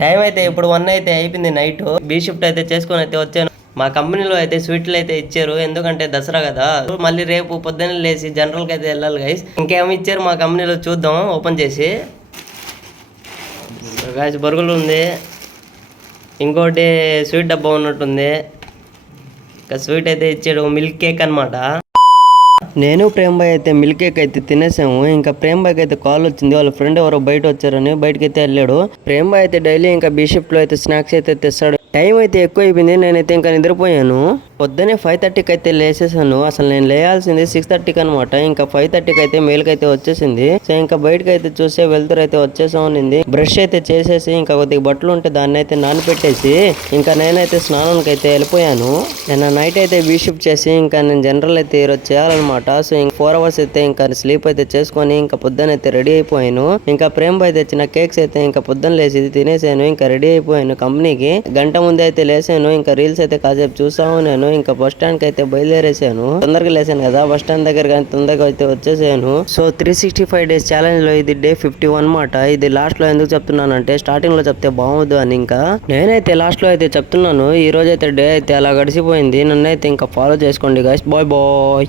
Time అయితే ఇప్పుడు 1 అయితే అయిపోయింది నైట్. బీ షిఫ్ట్ అయితే చేసుకొని అయితే వచ్చాను. మా కంపెనీలో అయితే స్వీట్లు అయితే ఇచ్చారు, ఎందుకంటే దసరా కదా. మళ్ళీ రేపు పొద్దున్న లేచి జనరల్కి అయితే వెళ్ళాలి గైస్. ఇంకేమి ఇచ్చారు మా కంపెనీలో చూద్దాం ఓపెన్ చేసి. గైస్ బరుగులు ఉంది, ఇంకోటి స్వీట్ డబ్బా ఉన్నట్టుంది. ఇంకా స్వీట్ అయితే ఇచ్చాడు, మిల్క్ కేక్ అనమాట. నేను ప్రేమ్ బాయ్ అయితే మిల్క్ కేక్ అయితే తినేసాము. ఇంకా ప్రేమ్ బాయ్కి అయితే కాల్ వచ్చింది, వాళ్ళ ఫ్రెండ్ ఎవరో బయట వచ్చారని బయటకి అయితే వెళ్ళాడు. ప్రేమ్ బాయ్ అయితే డైలీ ఇంకా బీ షిఫ్ట్ లో అయితే స్నాక్స్ అయితే తెస్తాడు. టైం అయితే ఎక్కువ అయిపోయింది, నేనైతే ఇంకా నిద్రపోయాను. పొద్దునే 5:30కి అయితే లేసేసాను. అసలు నేను లేయాల్సింది 6:30కి అనమాట. ఇంకా 5:30కి అయితే మేలుకి అయితే వచ్చేసింది. సో ఇంకా బయటకి అయితే చూసే వెళ్తురు అయితే వచ్చేసామనింది. బ్రష్ అయితే చేసేసి ఇంకా కొద్దిగా బట్టలు ఉంటే దాన్ని అయితే నానపెట్టేసి ఇంకా నేనైతే స్నానానికి అయితే వెళ్ళిపోయాను. నేను నైట్ అయితే బీ షిఫ్ట్ చేసి ఇంకా నేను జనరల్ అయితే ఈరోజు చేయాలన్నమాట. సో ఇంక 4 hours అయితే ఇంకా స్లీప్ అయితే చేసుకొని ఇంకా పొద్దున అయితే రెడీ అయిపోయాను. ఇంకా ప్రేమ్ బాయ్ తెచ్చిన కేక్స్ అయితే ఇంకా పొద్దున లేచి తినేసాను. ఇంకా రెడీ అయిపోయాను కంపెనీకి. గంట ముందే అయితే లేసాను. ఇంకా రీల్స్ అయితే కాసేపు చూసాము. నేను ఇంకా బస్ స్టాండ్ కి అయితే బయలుదేరేసాను. తొందరగా లేసాను కదా, బస్ స్టాండ్ దగ్గర కానీ తొందరగా అయితే వచ్చేసాను. సో 365 days ఛాలెంజ్ లో ఇది డే 51 మాట. ఇది లాస్ట్ లో ఎందుకు చెప్తున్నానంటే స్టార్టింగ్ లో చెప్తే బాగుంది అని ఇంకా నేనైతే లాస్ట్ లో అయితే చెప్తున్నాను. ఈ రోజు అయితే డే అయితే అలా గడిచిపోయింది. నన్ను అయితే ఇంకా ఫాలో చేసుకోండి గైస్. Bye bye.